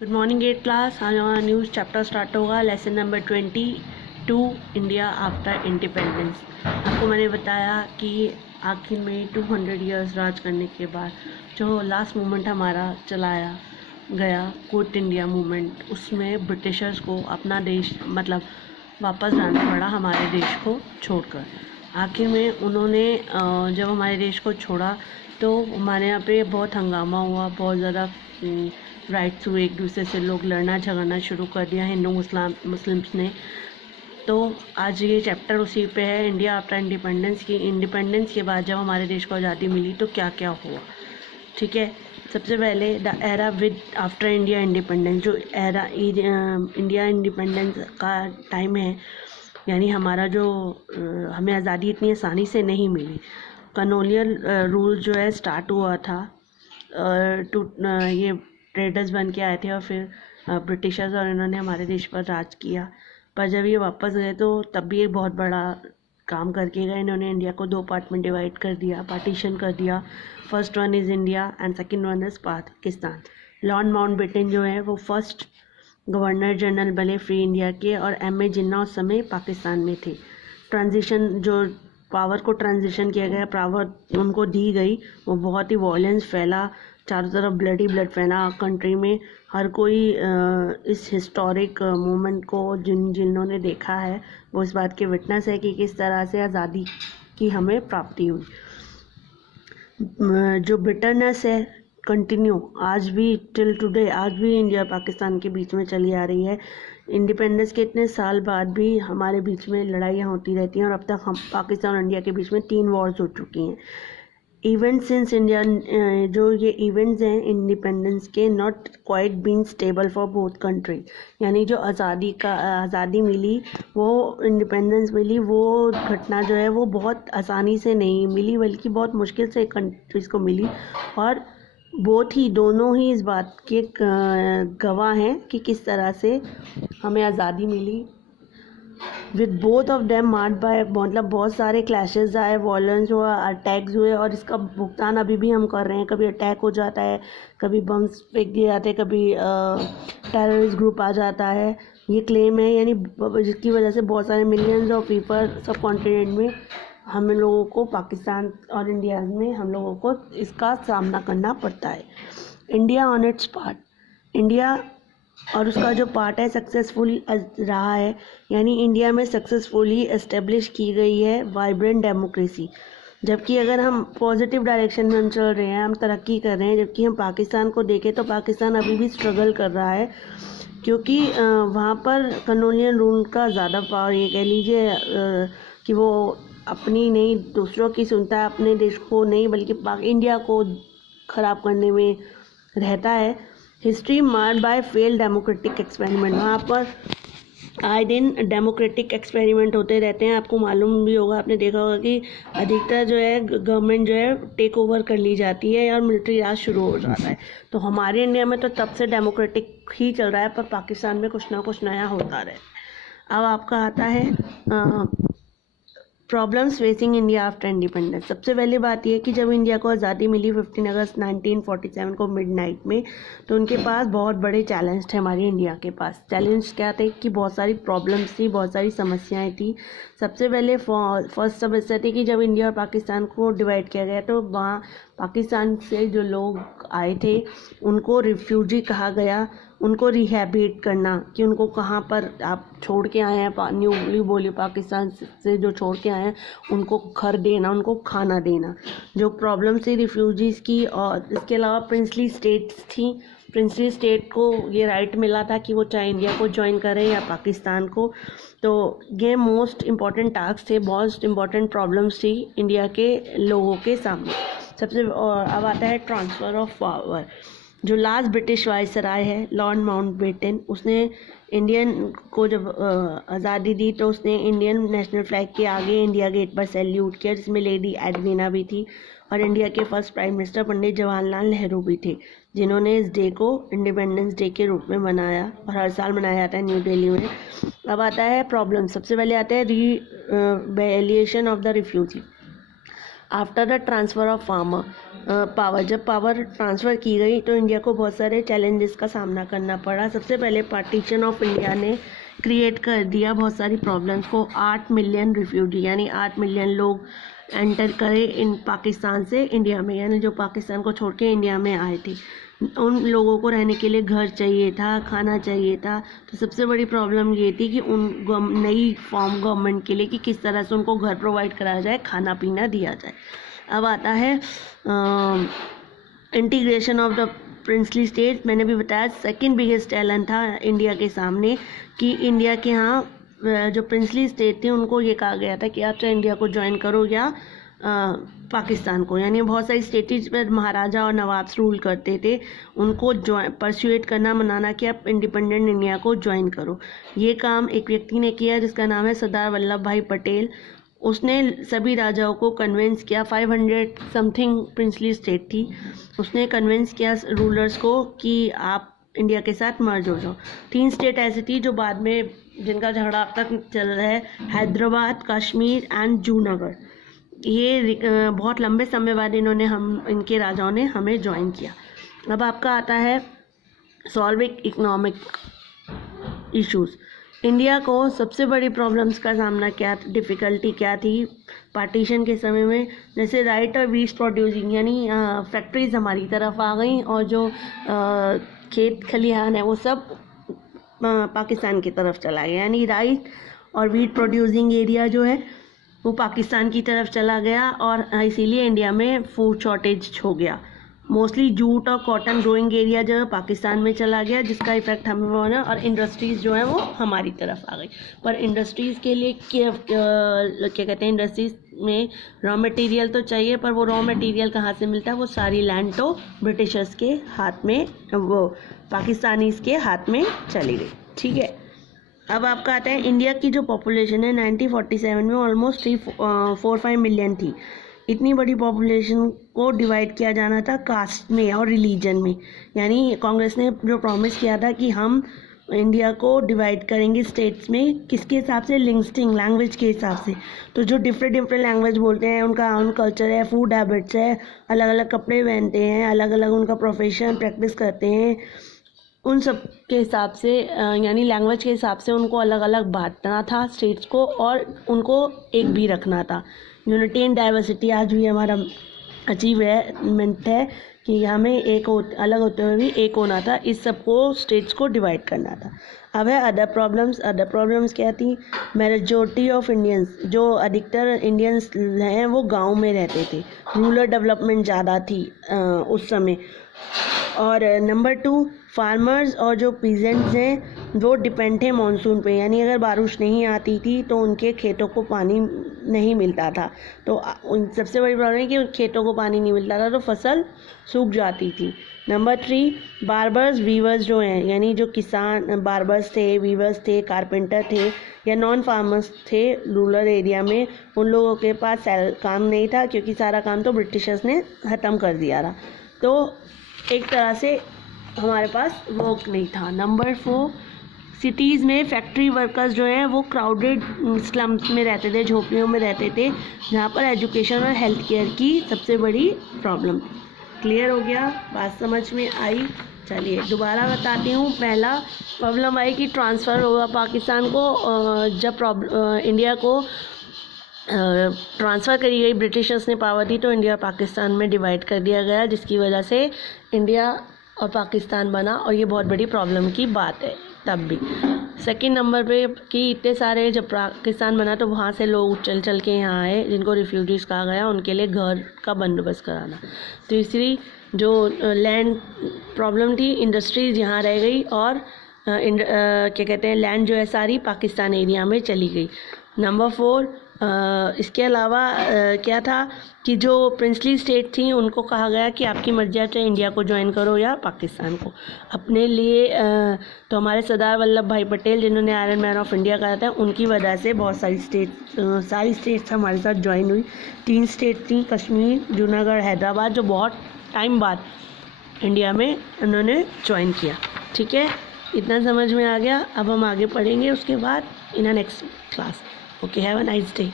Good morning 8 class. आज हमारा news chapter start होगा। Lesson number 22 India after independence. आपको मैंने बताया कि आखिर में 200 इयर्स राज करने के बाद जो लास्ट मूवमेंट हमारा चलाया गया क्विट इंडिया मूवमेंट, उसमें ब्रिटिशर्स को अपना देश वापस लाना पड़ा हमारे देश को छोड़कर। आखिर में उन्होंने जब हमारे देश को छोड़ा तो हमारे यहाँ पे बहुत हंगामा हुआ, बहुत ज़्यादा राइट्स हुए, एक दूसरे से लोग लड़ना झगड़ना शुरू कर दिया हिंदू मुस्लिम्स ने। तो आज ये चैप्टर उसी पे है, इंडिया आफ्टर इंडिपेंडेंस की। इंडिपेंडेंस के बाद जब हमारे देश को आज़ादी मिली तो क्या क्या हुआ, ठीक है। सबसे पहले the era with after India independence, जो एरा इंडिया इंडिपेंडेंस का टाइम है, यानी हमारा जो हमें आज़ादी इतनी आसानी से नहीं मिली। कॉलोनियल रूल जो है स्टार्ट हुआ था, ये ट्रेडर्स बन के आए थे और फिर ब्रिटिशर्स और इन्होंने हमारे देश पर राज किया। पर जब ये वापस गए तो तब भी एक बहुत बड़ा काम करके गए। इन्होंने इंडिया को 2 पार्ट में डिवाइड कर दिया, पार्टीशन कर दिया। First one is India and second one is Pakistan. Lord Mountbatten जो है वो फर्स्ट गवर्नर जनरल बने फ्री इंडिया के, और M.A. जिन्ना उस समय पाकिस्तान में थे। ट्रांजिशन, जो पावर को ट्रांजिशन किया गया, पावर उनको दी गई, वो बहुत ही वॉयलेंस फैला, चारों तरफ ब्लड फैला कंट्री में। हर कोई इस हिस्टोरिक मोमेंट को जिन्होंने देखा है वो इस बात के विटनेस है कि किस तरह से आज़ादी की हमें प्राप्ति हुई। जो बिटरनेस है कंटिन्यू आज भी टिल टुडे, आज भी इंडिया पाकिस्तान के बीच में चली आ रही है। इंडिपेंडेंस के इतने साल बाद भी हमारे बीच में लड़ाइयाँ होती रहती हैं, और अब तक हम पाकिस्तान और इंडिया के बीच में 3 वॉर्स हो चुकी हैं। इवेंट सिंस इंडिया, जो ये इवेंट्स हैं इंडिपेंडेंस के, not quite been stable for both country, यानी जो आज़ादी मिली, वो इंडिपेंडेंस मिली, वो घटना जो है वो बहुत आसानी से नहीं मिली, बल्कि बहुत मुश्किल से कंट्रीज़ को मिली। और दोनों ही इस बात के गवाह हैं कि किस तरह से हमें आज़ादी मिली। With both of them marred by, बहुत सारे क्लैशेस आए, वॉयलेंस हुआ, अटैक्स हुए, और इसका भुगतान अभी भी हम कर रहे हैं। कभी अटैक हो जाता है, कभी बम्स फेंक दिए जाते हैं, कभी टेररिस्ट ग्रुप आ जाता है। ये क्लेम है, यानी जिसकी वजह से बहुत सारे मिलियंस ऑफ पीपल सब कॉन्टिनेंट में हम लोगों को, पाकिस्तान और इंडिया में हम लोगों को इसका सामना करना पड़ता है। India on it's part, India और उसका जो पार्ट है सक्सेसफुल रहा है, यानी इंडिया में सक्सेसफुली एस्टेब्लिश की गई है वाइब्रेंट डेमोक्रेसी। जबकि अगर हम पॉजिटिव डायरेक्शन में हम चल रहे हैं, हम तरक्की कर रहे हैं, जबकि हम पाकिस्तान को देखें तो पाकिस्तान अभी भी स्ट्रगल कर रहा है, क्योंकि वहाँ पर कॉलोनियल रूल का ज़्यादा पावर, ये कह लीजिए कि वो अपनी नहीं दूसरों की सुनता है, अपने देश को नहीं बल्कि इंडिया को ख़राब करने में रहता है। History marred by failed democratic experiment, वहाँ पर आए दिन डेमोक्रेटिक एक्सपेरिमेंट होते रहते हैं। आपको मालूम भी होगा, आपने देखा होगा कि अधिकतर जो है गवर्नमेंट जो है टेक ओवर कर ली जाती है और मिलिट्री राज शुरू हो जाता है। तो हमारे इंडिया में तो तब से डेमोक्रेटिक ही चल रहा है, पर पाकिस्तान में कुछ ना कुछ नया होता रहे। अब आपका आता है problems facing India after independence. सबसे पहली बात यह कि जब इंडिया को आज़ादी मिली 15 अगस्त 1947 को मिडनाइट में, तो उनके पास बहुत बड़े चैलेंज थे। हमारी इंडिया के पास चैलेंज क्या थे कि बहुत सारी प्रॉब्लम्स थी, बहुत सारी समस्याएं थी। सबसे पहले फर्स्ट समस्या थी कि जब इंडिया और पाकिस्तान को डिवाइड किया गया तो वहाँ पाकिस्तान से जो लोग आए थे उनको रिफ्यूजी कहा गया। उनको रिहैबिलिट करना कि उनको कहाँ पर आप छोड़ के आए हैं, न्यूली बोली पाकिस्तान से जो छोड़ के आए हैं उनको घर देना, उनको खाना देना, जो प्रॉब्लम थी रिफ्यूजीज़ की। और इसके अलावा प्रिंसली स्टेट्स थी, प्रिंसली स्टेट को ये राइट मिला था कि वो चाहे इंडिया को ज्वाइन करें या पाकिस्तान को। तो ये मोस्ट इम्पॉर्टेंट टास्क थे, मोस्ट इम्पॉर्टेंट प्रॉब्लम्स थी इंडिया के लोगों के सामने। सबसे और अब आता है ट्रांसफ़र ऑफ पावर। जो लास्ट ब्रिटिश वाइसराय है लॉर्ड माउंटबेटन, उसने इंडियन को जब आज़ादी दी तो उसने इंडियन नेशनल फ्लैग के आगे इंडिया गेट पर सैल्यूट किया, जिसमें लेडी एडवीना भी थी, और इंडिया के first prime minister Pandit Jawaharlal Nehru भी थे, जिन्होंने इस डे को इंडिपेंडेंस डे के रूप में मनाया, और हर साल मनाया जाता है न्यू दिल्ली में। अब आता है प्रॉब्लम। सबसे पहले आता है rehabilitation of the refugee after the transfer of farmer. Power, जब पावर ट्रांसफ़र की गई तो इंडिया को बहुत सारे चैलेंजेस का सामना करना पड़ा। सबसे पहले पार्टीशन ऑफ इंडिया ने क्रिएट कर दिया बहुत सारी प्रॉब्लम्स को। 8 मिलियन रिफ्यूजी यानी 8 मिलियन लोग एंटर करे इन पाकिस्तान से इंडिया में, यानी जो पाकिस्तान को छोड़ के इंडिया में आए थे। उन लोगों को रहने के लिए घर चाहिए था, खाना चाहिए था। तो सबसे बड़ी प्रॉब्लम ये थी कि उन नई फॉर्म गवर्नमेंट के लिए कि किस तरह से उनको घर प्रोवाइड कराया जाए, खाना पीना दिया जाए। अब आता है integration of the princely state. मैंने भी बताया सेकंड बिगेस्ट चैलेंज था इंडिया के सामने कि इंडिया के यहाँ जो प्रिंसली स्टेट थी उनको ये कहा गया था कि आप चाहे इंडिया को ज्वाइन करो या पाकिस्तान को, यानी बहुत सारी स्टेट्स पर महाराजा और नवाब्स रूल करते थे, उनको परसुएट करना, मनाना कि आप इंडिपेंडेंट इंडिया को ज्वाइन करो। ये काम एक व्यक्ति ने किया जिसका नाम है सरदार वल्लभ भाई पटेल। उसने सभी राजाओं को कन्विंस किया, 500 समथिंग प्रिंसली स्टेट थी, उसने कन्विंस किया रूलर्स को कि आप इंडिया के साथ मर्ज हो जाओ। 3 स्टेट ऐसी थी जो बाद में जिनका झगड़ा अब तक चल रहा है, हैदराबाद, कश्मीर एंड जूनागढ़। ये बहुत लंबे समय बाद इनके राजाओं ने हमें ज्वाइन किया। अब आपका आता है सॉल्विंग इकोनॉमिक इश्यूज। इंडिया को सबसे बड़ी प्रॉब्लम्स का सामना डिफ़िकल्टी क्या थी पार्टीशन के समय में, जैसे राइट और वीट प्रोड्यूसिंग, यानी फैक्ट्रीज हमारी तरफ आ गई और जो खेत खलिहान है वो सब पाकिस्तान की तरफ चला गया, यानी राइट और वीट प्रोड्यूसिंग एरिया जो है वो पाकिस्तान की तरफ चला गया और इसीलिए इंडिया में फूड शॉर्टेज हो गया। मोस्टली जूट और कॉटन ग्रोइंग एरिया जो है पाकिस्तान में चला गया, जिसका इफेक्ट हमें होना, और इंडस्ट्रीज़ जो है वो हमारी तरफ आ गई। पर इंडस्ट्रीज़ के लिए क्या कहते हैं, इंडस्ट्रीज़ में रॉ मटेरियल तो चाहिए, पर वो रॉ मटेरियल कहाँ से मिलता है, वो सारी लैंड तो ब्रिटिशर्स के हाथ में, वो पाकिस्तानीज़ के हाथ में चली गई। ठीक है, अब आपका आता है इंडिया की जो पॉपुलेशन है 1947 में ऑलमोस्ट 4-5 मिलियन थी। इतनी बड़ी पॉपुलेशन को डिवाइड किया जाना था कास्ट में और रिलीजन में, यानी कांग्रेस ने जो प्रॉमिस किया था कि हम इंडिया को डिवाइड करेंगे स्टेट्स में, किसके हिसाब से, लिंग्विस्टिक लैंग्वेज के हिसाब से। तो जो डिफरेंट लैंग्वेज बोलते हैं, उनका ओन कल्चर है, फूड हैबिट्स है, अलग अलग कपड़े पहनते हैं, अलग अलग उनका प्रोफेशन प्रैक्टिस करते हैं, उन सब के हिसाब से यानी लैंग्वेज के हिसाब से उनको अलग अलग बांटना था स्टेट्स को, और उनको एक भी रखना था। यूनिटी इन डाइवर्सिटी आज भी हमारा अचीवमेंट है कि हमें अलग होते हुए भी एक होना था, इस सबको स्टेट्स को डिवाइड करना था। अब है अदर प्रॉब्लम्स क्या थी, मेजॉरिटी ऑफ इंडियंस, जो अधिकतर इंडियंस हैं वो गांव में रहते थे, रूरल डेवलपमेंट ज़्यादा थी उस समय। और नंबर 2, फार्मर्स और जो पीजेंट्स हैं वो डिपेंड थे मानसून पे, यानी अगर बारिश नहीं आती थी तो उनके खेतों को पानी नहीं मिलता था। तो सबसे बड़ी प्रॉब्लम है कि खेतों को पानी नहीं मिलता था तो फसल सूख जाती थी। नंबर 3, बार्बर्स वीवर्स जो हैं, यानी जो किसान बार्बर्स थे, वीवर्स थे, कारपेंटर थे या नॉन फार्मर्स थे रूरल एरिया में, उन लोगों के पास काम नहीं था क्योंकि सारा काम तो ब्रिटिशर्स ने ख़त्म कर दिया था। तो एक तरह से हमारे पास वर्क नहीं था। नंबर 4, सिटीज़ में फैक्ट्री वर्कर्स जो हैं वो क्राउडेड स्लम्स में रहते थे, झोपड़ियों में रहते थे, जहाँ पर एजुकेशन और हेल्थ केयर की सबसे बड़ी प्रॉब्लम थी। क्लियर हो गया, बात समझ में आई? चलिए दोबारा बताती हूँ। पहला प्रॉब्लम आई कि ट्रांसफ़र होगा पाकिस्तान को, जब इंडिया को ट्रांसफ़र करी गई, ब्रिटिशर्स ने पावर दी तो इंडिया पाकिस्तान में डिवाइड कर दिया गया, जिसकी वजह से इंडिया और पाकिस्तान बना, और ये बहुत बड़ी प्रॉब्लम की बात है तब भी। सेकंड नंबर पे कि इतने सारे जब पाकिस्तान बना तो वहाँ से लोग चल के यहाँ आए जिनको रिफ्यूजीज़ कहा गया, उनके लिए घर का बंदोबस्त कराना। तीसरी जो लैंड प्रॉब्लम थी, इंडस्ट्रीज़ यहाँ रह गई और क्या कहते हैं, लैंड जो है सारी पाकिस्तान एरिया में चली गई। नंबर 4, इसके अलावा क्या था कि जो प्रिंसली स्टेट थी उनको कहा गया कि आपकी मर्जी है, चाहे इंडिया को ज्वाइन करो या पाकिस्तान को अपने लिए। तो हमारे सरदार वल्लभ भाई पटेल, जिन्होंने आयरन मैन ऑफ इंडिया कहा था, उनकी वजह से बहुत सारी स्टेट्स हमारे साथ ज्वाइन हुई। 3 स्टेट थी, कश्मीर, जूनागढ़, हैदराबाद, जो बहुत टाइम बाद इंडिया में उन्होंने ज्वाइन किया। ठीक है, इतना समझ में आ गया। अब हम आगे पढ़ेंगे उसके बाद in a next class. Okay, have a nice day.